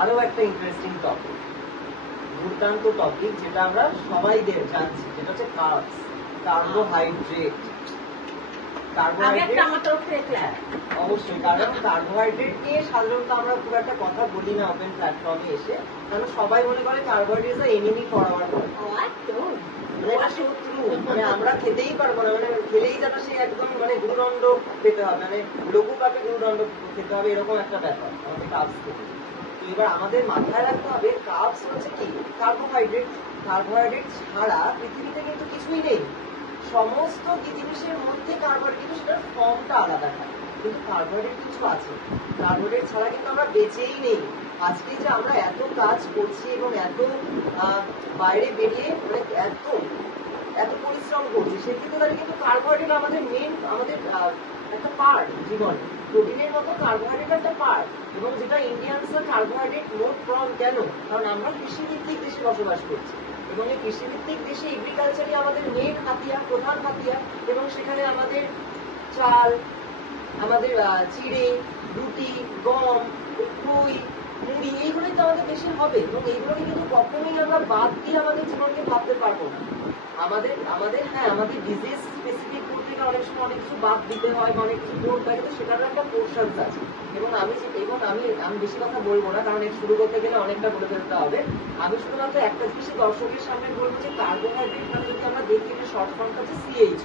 আরো একটা interesting topic, দুর্দান্ত টপিক, যেটা আমরা সবাই জানছি, যেটা হচ্ছে কার্বস, কার্বোহাইড্রেট। অবশ্যই, কারণ কার্বোহাইড্রেট নিয়ে সাধারণত আমরা খুব একটা কথা বলি না ওপেন প্ল্যাটফর্মে এসে, কারণ সবাই মনে করে carbohydrate is enemy for our body, এটা শত্রু, মানে আমরা খেতেই পারবো না, মানে খেলেই যেন সে একদম মানে গুরুদণ্ড পেতে হবে, মানে লঘু পাপে গুরুদণ্ড খেতে হবে, এরকম একটা ব্যাপার আমাদের কার্বস খেতে। তো এবার আমাদের মাথায় রাখতে হবে কার্বস হচ্ছে কি, কার্বোহাইড্রেট। কার্বোহাইড্রেট ছাড়া পৃথিবীতে কিন্তু কিছুই নেই। সমস্ত জিনিসের মধ্যে কার্বোহাইড্রেট, কিন্তু সেটার ফর্মটা আলাদা থাকে, কিন্তু কার্বোহাইড্রেট কিছু আছে। কার্বোহাইড্রেট ছাড়া কিন্তু আমরা বেঁচেই নেই। আজকে যে আমরা এত কাজ করছি এবং এত বাইরে বেরিয়ে মানে এত পরিশ্রম করছি, সেক্ষেত্রে দাঁড়িয়ে কিন্তু কার্বোহাইড্রেট আমাদের মেন, আমাদের একটা পার্ট জীবনে। প্রোটিনের মতো কার্বোহাইড্রেট একটা পার্ট, এবং যেটা ইন্ডিয়ানসরা কার্বোহাইড্রেট নোট ফ্রম, কেন? কারণ আমরা কৃষিভিত্তিক দেশে বসবাস করছি, এবং এই কৃষিভিত্তিক দেশে এগ্রিকালচারই আমাদের মেন হাতিয়ার, প্রধান হাতিয়ার, এবং সেখানে আমাদের চাল, আমাদের চিড়ে, রুটি, গম, খই, মুড়ি, এইগুলোই তো আমাদের দেশে হবে, এবং এইগুলোকে কিন্তু কখনোই আমরা বাদ দিয়ে আমাদের জীবনকে ভাবতে পারবো না। হ্যাঁ, আমাদের ডিজিজ স্পেসিফিক ফুড থেকে অনেক সময় অনেক কিছু বাদ দিতে হয় বা অনেক কিছু করতে হয়, কিন্তু সেটারও একটা পোর্শনস আছে। এবং আমি বেশি কথা বলবো না, কারণ শুরু করতে গেলে অনেকটা বলে ফেলতে হবে। আমি শুধুমাত্র একটা জিনিসই দর্শকের সামনে বলবো, যে কার্বোহাইড্রেট মানে যদি আমরা দেখি, এটা শর্ট ফর্মটা হচ্ছে CH,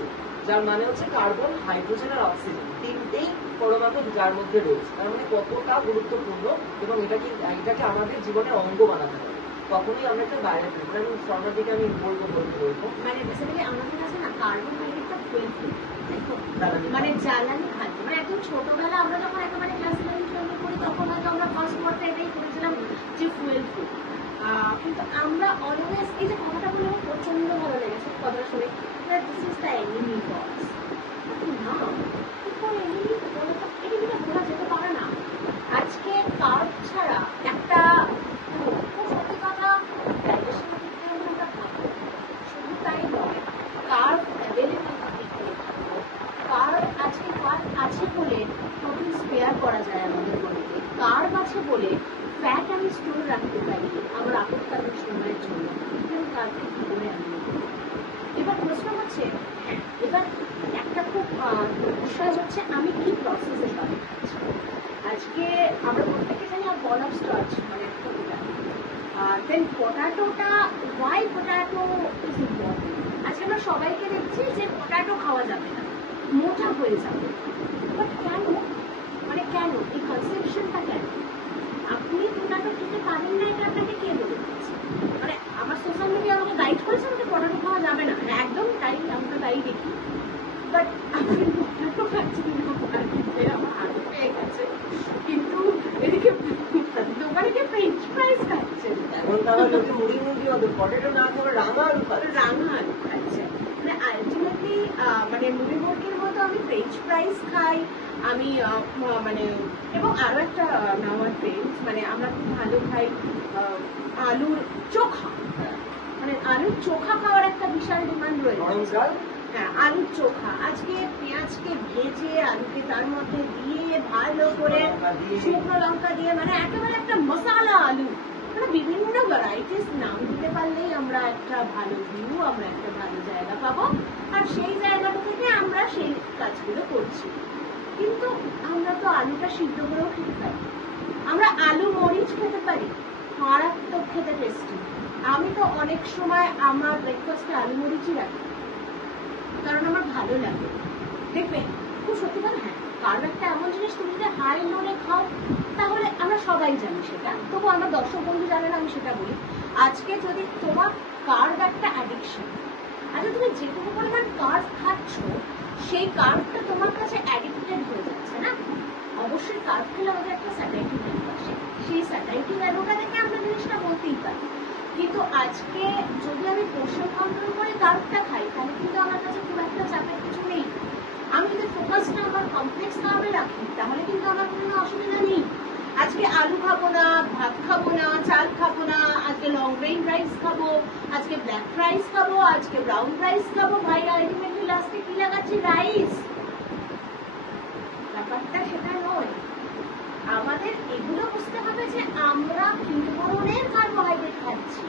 যার মানে হচ্ছে কার্বন, হাইড্রোজেন আর অক্সিজেন, তিনটেই পরমাণু যার মধ্যে রয়েছে। তার মানে কতটা গুরুত্বপূর্ণ, এবং এটাকে আমাদের জীবনের অঙ্গ বানাতে হবে। কখনোই আমরা একটা বাইরে ফেলবো। আমি শর্মার দিকে আমি বলবো মানে বেসিক্যালি আমাদের কাছে না কার্বোহাইড্রেটটা ফুয়েল ফুড, মানে জ্বালানি খাদ্য। মানে একদম ছোটবেলা আমরা যখন একেবারে ক্লাস 11-12 পড়ি, তখন হয়তো আমরা ফার্স্ট ওয়ার্ডটা এটাই করেছিলাম যে ফুয়েল ফুড। কিন্তু আমরা অলওয়েজ, এই যে কথাটা বলে আমার প্রচন্ড ভালো লেগেছে কথাটা শুনে, দিস ইজ দ্য এনিমি বস। না, এনিমিটা বলা যেতে পারে না। আজকে কার্ব ছাড়া একটা সত্যি কথা, শুধু তাই নয়, কার্ব অ্যাভেলেবল কার্ব আজকে কার্ব আছে বলে প্রোটিন স্পেয়ার করা যায় আমাদের বডিতে, কার্ব আছে বলে ফ্যাট আমি স্টোর রাখতে পারি আমার আপদকালীন সময়ের জন্য। কার্বকে কি করে আমি, এবার প্রশ্ন হচ্ছে, এবার একটা খুব বিষয় হচ্ছে আমি কি প্রসেসে কাজ করছি। আজকে আমরা প্রত্যেকে জানি বল অফ স্টার্চ মানে একটা পটাটো, দেন পটাটোটা, ওয়াই পটাটো ইজ ইম্পর্টেন্ট। আজকে আমরা সবাইকে দেখছি যে পটাটো খাওয়া যাবে না, মোটা হয়ে যাবে, বাট কেন? মানে কেন এই কনসেপশনটা কেন? আপনি পটাটো খেতে পারেন না, এটা আপনাকে কে বলে দিচ্ছে? মানে আমার সোশ্যাল মিডিয়া আমাকে গাইড করেছে যে পটাটো খাওয়া যাবে না, একদম তাই, আমরা তাই দেখি। বাট আপনি পটাটো খাচ্ছেন না, আমার হাত পেয়ে গেছে, কিন্তু এদিকে দোকানে গিয়ে ফ্রেঞ্চ ফ্রাইজ খাচ্ছেন। এখন তো আমার লোকে মুড়ি হবে, পটেটো না খেলে রাঙা আলু খাচ্ছে। মানে আলটিমেটলি মানে মুড়ি মুরগির মতো আমি ফ্রেঞ্চ ফ্রাইজ খাই, আমি মানে, এবং আরো একটা আমার ফ্রেন্ডস, মানে আমরা খুব ভালো খাই আলুর চোখা, মানে আলুর চোখা খাওয়ার একটা বিশাল ডিমান্ড রয়েছে। হ্যাঁ, আলুর চোখা, আজকে পেঁয়াজকে ভেজে আলুকে তার মধ্যে দিয়ে ভালো করে শুকনো লঙ্কা দিয়ে, মানে একেবারে একটা মশালা আলু, মানে বিভিন্ন ভ্যারাইটিস নাম দিতে পারলেই আমরা একটা ভালো ভিউ, আমরা একটা ভালো জায়গা পাবো, আর সেই জায়গাটা থেকে আমরা সেই কাজগুলো করছি। কিন্তু আমরা তো আলুটা সিদ্ধ করেও খেতে পারি, আমরা আলু মরিচ খেতে পারি, মারাত্মক খেতে টেস্টি। আমি তো অনেক সময় আমার ব্রেকফাস্টে আলু মরিচই রাখি, কারণ আমার ভালো লাগে। দেখবেন খুব সত্যি কথা, হ্যাঁ কার্ব একটা এমন জিনিস, তুমি যদি হাই লোনে খাও তাহলে আমরা সবাই জানি সেটা, তবু আমার দর্শক বন্ধু জানে না, আমি সেটা বলি। আজকে যদি তোমার কার্ব একটা অ্যাডিকশন, আচ্ছা তুমি যেটুকু পরিমাণ কার্ব খাচ্ছ সেই কার্বটা তোমার কাছে অ্যাডিক্টেড হয়ে যাচ্ছে না? অবশ্যই কার্ব খেলে আমাদের একটা স্যাটাইটি ভ্যালু আসে, সেই স্যাটাইটি ভ্যালুটা দেখে আমরা জিনিসটা বলতেই পারি। কিন্তু আজকে যদি আমি পোর্শন কন্ট্রোল করে কার্বটা খাই, তাহলে কিন্তু আমার কাছে খুব একটা চাপের কিছু নেই। আমি যদি ফোকাসটা আমার কমপ্লেক্স কার্বে রাখি, তাহলে কিন্তু আমার কোনো অসুবিধা নেই। আজকে আলু খাবো না, ভাত খাবো না, চাল খাবো না, আজকে লং গ্রেইন রাইস খাবো, আজকে ব্ল্যাক রাইস খাবো, আজকে ব্রাউন রাইস খাবো, ভাই আলটিমেটলি লাস্টে কি লাগাচ্ছি? রাইস। ব্যাপারটা সেটা নয়, আমাদের এগুলো বুঝতে হবে যে আমরা কি ধরনের কার্বোহাইড্রেট খাচ্ছি।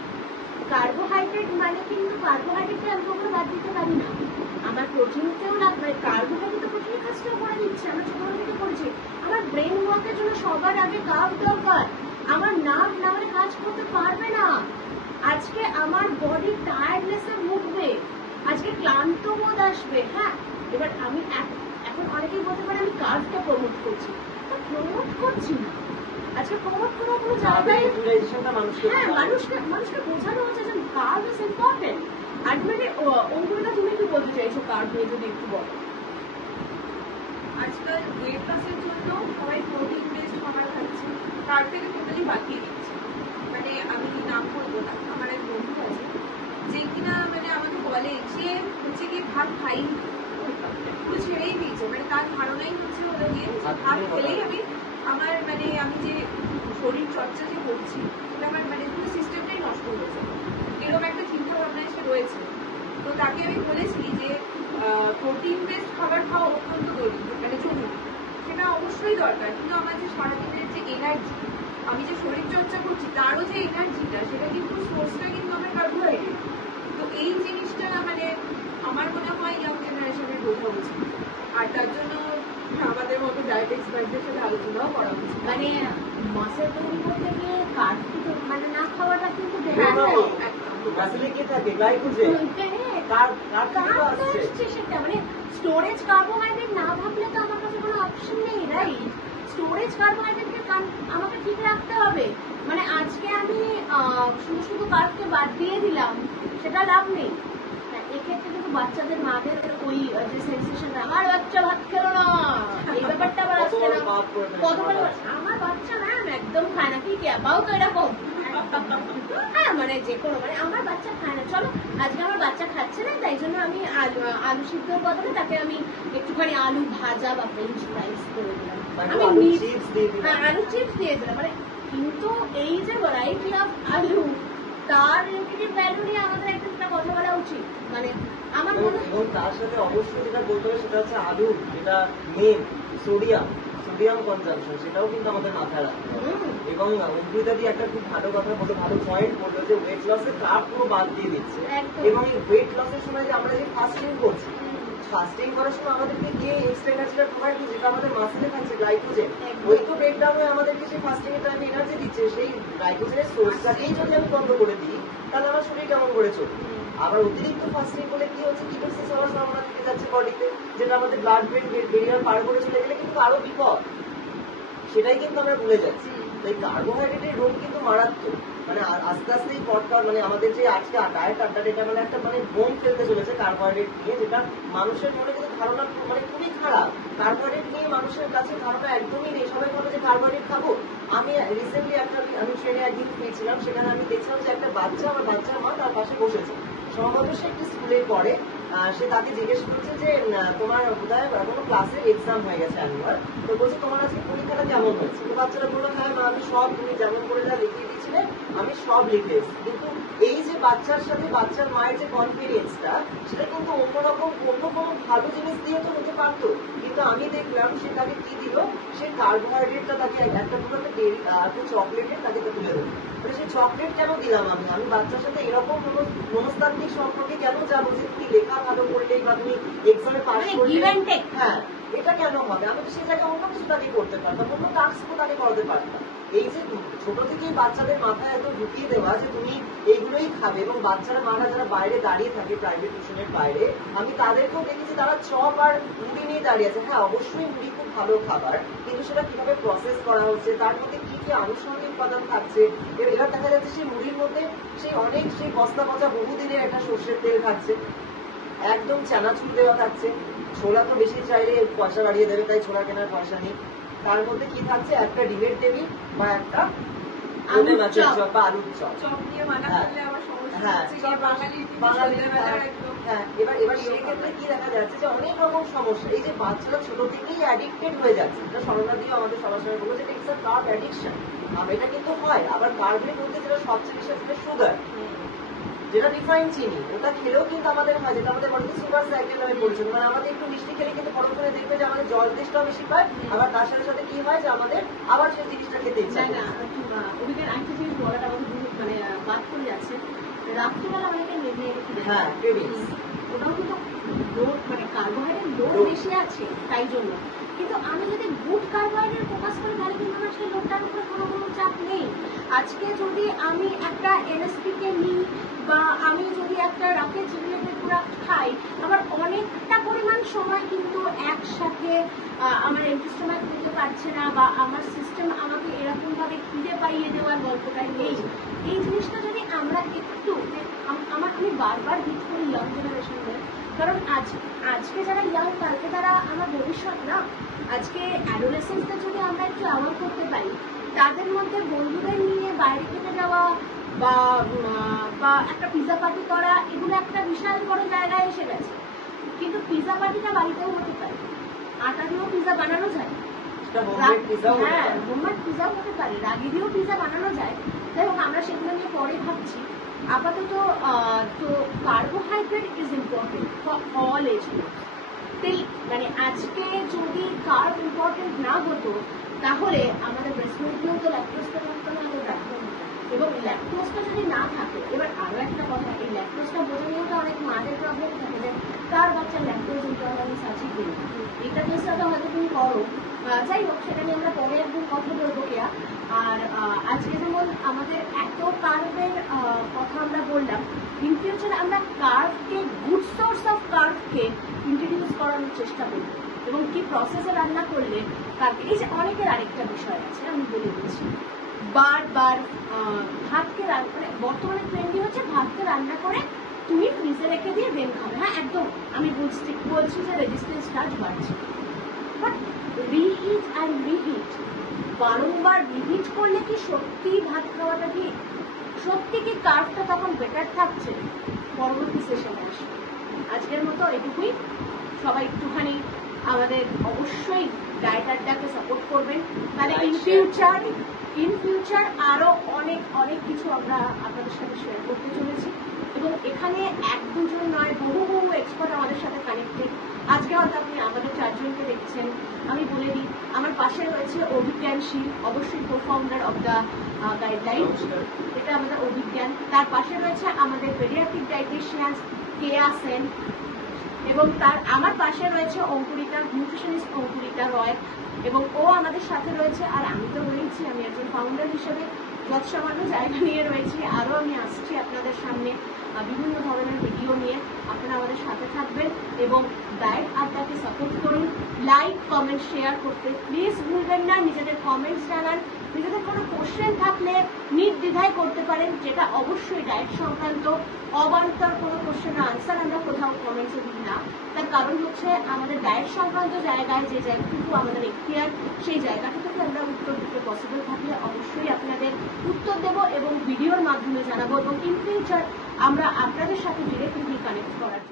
কার্বোহাইড্রেট মানে কিন্তু কার্বোহাইড্রেটটা আমি কখনো বাদ দিতে পারি না। আমার প্রোটিনতেও লাগবে, কার্বোহাইড্রেট তো প্রোটিনের কাজটাও করে দিচ্ছে, আমরা ছোটবেলা থেকে করেছি। আমার ব্রেন ওয়ার্কের জন্য সবার আগে কার্ব দরকার। আমার নার্ভ না হলে কাজ করতে পারবে না। আজকে আমার বডি টায়ার্ডনেসে ভুগবে, আজকে ক্লান্ত বোধ আসবে। হ্যাঁ, এবার আমি এখন অনেকেই বলতে পারে আমি কার্বকে প্রমোট করছি, প্রমোট করছি না। আজকে প্রমোট করার কোনো জায়গায় হ্যাঁ মানুষকে বোঝানো হচ্ছে যে কার্ব ইজ ইম্পর্টেন্ট। আলটিমেটলি অঙ্কুরিতা তুমি কি বলতে চাইছো কার্ব নিয়ে যদি একটু বলো। আজকাল ওয়েট লসের জন্য সবাই প্রোটিন বেসড খাবার খাচ্ছে, কার্বটাকে টোটালি বাকিয়ে দিচ্ছে। মানে আমি নাম বলবো না, আমার এক বন্ধু আছে যে কিনা মানে আমাকে বলে যে হচ্ছে কি ভাত খাই পুরো ছেড়েই দিয়েছে। মানে তার ধারণাই হচ্ছে হলো গিয়ে ভাত খেলেই আমার মানে আমি যে শরীর চর্চা যে করছি সেটা আমার মানে পুরো সিস্টেমটাই নষ্ট হয়েছে, এরকম একটা চিন্তা ভাবনা এসে রয়েছে। তো তাকে আমি বলেছি যে প্রোটিন বেসড খাবার খাওয়া অত্যন্ত মানে জরুরি, সেটা অবশ্যই দরকার। কিন্তু আমার যে সারাদিনের যে এনার্জি, আমি যে শরীর চর্চা করছি তারও যে এনার্জিটা, সেটা কিন্তু সোর্সটা কিন্তু আমার কার্বোহাইড্রেট। তো এই জিনিসটা মানে আমার মনে হয় ইয়াং জেনারেশনের বোঝা উচিত, আর তার জন্য আমাদের মতো ডায়েট এক্সপার্টদের সাথে আলোচনাও করা উচিত। মানে মাসেল তৈরি করতে গিয়ে কার্ব মানে না খাওয়াটা কিন্তু সেটা মানে স্টোরেজ কার্বোহাইড্রেট না ভাবলে তো আমার কাছে কোনো অপশন নেই, রাইট? স্টোরেজ কার্বোহাইড্রেটকে আমাকে ঠিক রাখতে হবে। মানে আজকে আমি শুধু শুধু কার্বকে বাদ দিয়ে দিলাম, সেটা লাভ নেই। এক্ষেত্রে কিন্তু বাচ্চাদের মাদের ওই যে সেন্সেশন, আমার বাচ্চা ভাত খেলো না, এই ব্যাপারটা আবার আসছে না। কতবার আমার বাচ্চা ম্যাম একদম খায় না, কি পাও তো এরকম। হ্যাঁ মানে যে কোনো মানে আমার বাচ্চা খায় না, চলো আজকে আমার বাচ্চা খাচ্ছে না, তাই জন্য আমি আলু সিদ্ধর বদলে তাকে আমি একটুখানি আলু ভাজা বা ফ্রেঞ্চ ফ্রাইস করে দিলাম, আমি আলু চিপস দিয়ে দিলাম। মানে কিন্তু এই যে ভ্যারাইটি অফ আলু, তার নিউট্রিটিভ ভ্যালু নিয়ে আমাদের একটা কথা বলা উচিত। মানে আমার মনে হয় এবং তার সাথে অবশ্যই যেটা বলতে হবে সেটা হচ্ছে আলু, যেটা মেন সোডিয়াম কনজাম্পশন, সেটাও কিন্তু আমাদের মাথায় রাখতে হবে। এবং অঙ্কুরিতা দি একটা খুব ভালো কথা বললো, ভালো পয়েন্ট বললো যে ওয়েট লসের কার্ব পুরো বাদ দিয়ে দিচ্ছে। এবং এই ওয়েট লসের সময় যে আমরা যে ফাস্টিং করছি, ফাস্টিং করার সময় আমাদেরকে গিয়ে এক্সট্রা এনার্জিটা প্রোভাইড করছে, যেটা আমাদের মাসেলে থাকছে গ্লাইকোজেন, ওই তো ব্রেকডাউন হয়ে আমাদেরকে সেই ফাস্টিং এর টাইমে এনার্জি দিচ্ছে। সেই গ্লাইকোজেনের সোর্সটাকেই যদি আমি বন্ধ করে দিই তাহলে আমার শরীর কেমন করে চলবে। আবার অতিরিক্ত ফাস্টিং করলে কি হচ্ছে, কিটোসিস হওয়ার সম্ভাবনা থেকে যাচ্ছে বডিতে, যেটা আমাদের ব্লাড ব্রেন বেরিয়ার পার করে চলে গেলে কিন্তু আরো বিপদ, সেটাই কিন্তু আমরা ভুলে যাচ্ছি। তাই কার্বোহাইড্রেটের রোগ কিন্তু মারাত্মক। মানে আস্তে আস্তে এই পডকাস্ট মানে আমাদের যে আজকে ডায়েট আড্ডা, এটা মানে একটা মানে বোম ফেলতে চলেছে কার্বোহাইড্রেট নিয়ে, যেটা মানুষের মনে কিন্তু ধারণা মানে খুবই খারাপ। কার্বোহাইড্রেট নিয়ে মানুষের কাছে ধারণা একদমই নেই। সবাই বলে যে কার্বোহাইড্রেট খাবো। আমি রিসেন্টলি আমি ট্রেনে একদিন পেয়েছিলাম, সেখানে আমি দেখছিলাম যে একটা বাচ্চা, আমার বাচ্চার মা তার পাশে বসেছে, সম্ভবত সে একটি স্কুলে পড়ে। সে তাকে জিজ্ঞেস করছে যে তোমার বোধহয় কোনো ক্লাসের এক্সাম হয়ে গেছে অ্যানুয়াল, তো বলছে তোমার আজকে পরীক্ষাটা কেমন হয়েছে? তো বাচ্চারা বললো হ্যাঁ মা, আমি সব তুমি যেমন করে যা লিখিয়ে দিয়েছিলে আমি সব লিখে এসেছি। কিন্তু এই যে বাচ্চার সাথে বাচ্চার মায়ের যে কনফিডেন্সটা, সেটা কিন্তু অন্যরকম অন্য কোনো ভালো জিনিস দিয়ে তো হতে পারতো। কিন্তু আমি দেখলাম সে তাকে কি দিল, সে কার্বোহাইড্রেটটা তাকে একটা পুরো একটা চকলেটের তাকে তুলে দিল। মানে সেই চকলেট কেন দিলাম আমি বাচ্চার সাথে এরকম মনস্তাত্ত্বিক সম্পর্কে কেন যাবো যে তুমি লেখা ভালো করলেই বা তুমি এক্সামে পাস করলে, হ্যাঁ এটা কেন হবে? আমি তো সেই জায়গায় অন্য কিছু তাকে করতে পারতাম, অন্য টাস্কও তাকে করাতে পারতাম। এই যে ছোট থেকেই বাচ্চাদের মাথায় এত ঢুকিয়ে দেওয়া যে তুমি এইগুলোই খাবে, এবং বাচ্চারা মারা যারা বাইরে দাঁড়িয়ে থাকে প্রাইভেট টিউশনের বাইরে, আমি তাদেরকেও দেখেছি তারা চপ আর মুড়ি নিয়ে দাঁড়িয়ে আছে। হ্যাঁ অবশ্যই মুড়ি খুব ভালো খাবার, কিন্তু সেটা কিভাবে প্রসেস করা হচ্ছে, তার মধ্যে কি কি আনুষঙ্গিক উপাদান থাকছে। এবার দেখা যাচ্ছে সেই মুড়ির মধ্যে সেই বস্তা পচা বহুদিনের একটা সর্ষের তেল থাকছে, একদম চানাচুর দেওয়া থাকছে, ছোলা তো বেশি চাইলে পয়সা বাড়িয়ে দেবে, তাই ছোলা কেনার পয়সা নেই। তার মধ্যে কি থাকছে, একটা ডিমের টেবিল বা একটা আলুর চপ বা আলুর চপ নিয়ে মানা করলে আবার সমস্যা হচ্ছে যে বাঙালি। হ্যাঁ এবার সেক্ষেত্রে কি দেখা যাচ্ছে যে অনেক রকম সমস্যা। এই যে বাচ্চারা ছোট থেকেই অ্যাডিক্টেড হয়ে যাচ্ছে, এটা সরলা দিয়েও আমাদের সবার সঙ্গে বলবো যে ইটস আ কার্ব অ্যাডিকশন। এটা কিন্তু হয়। আবার কার্বের মধ্যে যেটা সবচেয়ে বেশি সেটা সুগার। যেটা রিফাইন চিনি, ওটা খেলেও কিন্তু আমাদের হয়, যেটা আমাদের বডিতে সুগার সাইকেল নামে পরিচিত। মানে আমাদের একটু মিষ্টি খেলে কিন্তু পরক্ষণে দেখবে যে আমাদের জল তেষ্টাও বেশি পায়, আবার তার সাথে সাথে কি হয় যে আমাদের আবার সেই জিনিসটা খেতে ইচ্ছা না করে। না অভিজ্ঞান একটা জিনিস বলাটা আমাকে মানে বাদ করে যাচ্ছে। রাত্রিবেলা অনেকে নেমে হ্যাঁ, cravings। ওটাও কিন্তু লোড মানে কার্বোহাইড্রেট লোড Load। বেশি আছে তাই জন্য। কিন্তু আমি যদি গুড কার্বোহাইড্রেট ফোকাস করি তাহলে কিন্তু আমার সেই লোডটার উপরে কোনো চাপ নেই। আজকে যদি আমি একটা এনএসপি কে নিই বা আমি যদি একটা রকেট রিলেটেড প্রোডাক্ট খাই, আমার অনেকটা পরিমাণ সময় কিন্তু একসাথে আমার এন্টিস্টোমাক করতে পারছে না বা আমার সিস্টেম আমাকে এরকম ভাবে খিদে পাইয়ে দেওয়ার গল্পটা নেই। এই জিনিসটা যদি আমরা একটু আমি বারবার হিট করি ইয়াং জেনারেশনদের, কারণ আজকে যারা ইয়াং কালকে তারা আমার ভবিষ্যৎ না। আজকে অ্যাডোলেসেন্সদের যদি আমরা একটু অ্যাভয়েড করতে পারি, তাদের মধ্যে বন্ধুদের নিয়ে বাইরে খেতে যাওয়া বা একটা পিজা পার্টি করা, এগুলো একটা বিশাল বড় জায়গায় এসে গেছে। কিন্তু পিজা পার্টিটা বাড়িতেও হতে পারে, আটা দিয়েও পিজা বানানো যায়, হ্যাঁ হোমমেড পিজাও হতে পারে, রাগি দিয়েও পিজা বানানো যায়। যাই হোক, আমরা সেগুলো নিয়ে পরে ভাবছি। আপাতত তো carbohydrate is important for all age groups. মানে আজকে যদি কার্ব ইম্পর্টেন্ট না হতো তাহলে আমাদের ব্রেস্ট মিল্কেও তো ল্যাকটোজটা থাকতো না, এবং ল্যাকটোজটা যদি না থাকে, এবার আরো একটা কথা, এই ল্যাকটোজটা বোঝা নিয়েও তো অনেক মাদের প্রবলেম থাকে যে কার বাচ্চার ল্যাকটোজ ইন্টলারেন্স আছে কিনা। এটা টেস্টটা তো হয়তো তুমি করো, যাই হোক সেটা নিয়ে আমরা পরে একদিন কথা বলবো কেয়া। আর আজকে যেমন আমাদের এত কার্বের কথা আমরা বললাম, ইন ফিউচার আমরা কার্বকে গুড সোর্স অফ কার্বকে ইন্ট্রোডিউস করানোর চেষ্টা করব, এবং কি প্রসেসে রান্না করলে কার্বকে। এই যে অনেকের আরেকটা বিষয় আছে আমি বলে দিচ্ছি, বারবার ভাতকে মানে বর্তমানে ট্রেন্ডি হচ্ছে ভাতকে রান্না করে তুমি ফ্রিজে রেখে দিয়ে দেন খাবে। হ্যাঁ একদম আমি বলছি যে রেজিস্ট্যান্স চার্জ বাড়ছে, বাট রিহিট অ্যান্ড রিহিট, বারংবার রিহিট করলে কি সত্যি ভাত খাওয়াটা ঠিক? সত্যি কি কার্বটা তখন বেটার থাকছে? পরবর্তী সেশনে আসে। আজকের মতো এটুকুই। সবাই একটুখানি আমাদের অবশ্যই ডায়েট আড্ডাকে সাপোর্ট করবেন, তাহলে ইন ফিউচার আরো অনেক অনেক কিছু আমরা আপনাদের সাথে শেয়ার করতে চলেছি। এবং এখানে এক দুজন নয়, বহু এক্সপার্ট আমাদের সাথে কানেক্টেড। আজকে হয়তো আপনি আমাদের চারজনকে দেখছেন। আমি বলে দিই, আমার পাশে রয়েছে অভিজ্ঞান শীল, অবশ্যই কো ফাউন্ডার অব দ্য গাইডলাইন, এটা আমাদের অভিজ্ঞান। তার পাশে রয়েছে আমাদের পেডিয়াট্রিক ডায়েটিশিয়ান কেয়া সেন, এবং আমার পাশে রয়েছে অঙ্কুরিতা, নিউট্রিশনিস্ট অঙ্কুরিতা রয়, এবং ও আমাদের সাথে রয়েছে। আর আমি তো রয়েছি, আমি একজন ফাউন্ডার হিসেবে যৎসামান্য জায়গা নিয়ে রয়েছি। আরও আমি আসছি আপনাদের সামনে বিভিন্ন ধরনের ভিডিও নিয়ে। আপনারা আমাদের সাথে থাকবেন এবং ডায়েট আড্ডাকে সাপোর্ট করুন। লাইক, কমেন্ট, শেয়ার করতে প্লিজ ভুলবেন না। নিজেদের কমেন্টস জানান, নিজেদের কোনো কোশ্চেন থাকলে নির্দ্বিধায় করতে পারেন, যেটা অবশ্যই ডায়েট সংক্রান্ত। অবান্তর কোনো কোশ্চেনের আনসার আমরা কোথাও কমেন্টসে দিই না, তার কারণ হচ্ছে আমাদের ডায়েট সংক্রান্ত জায়গায় যে জায়গাটুকু আমাদের এখতিয়ার, সেই জায়গাটা থেকে আমরা উত্তর দিতে পসিবল থাকলে অবশ্যই আপনাদের উত্তর দেব এবং ভিডিওর মাধ্যমে জানাবো, এবং ইন ফিউচার আমরা আপনাদের সাথে ডিরেক্টলি কানেক্ট করার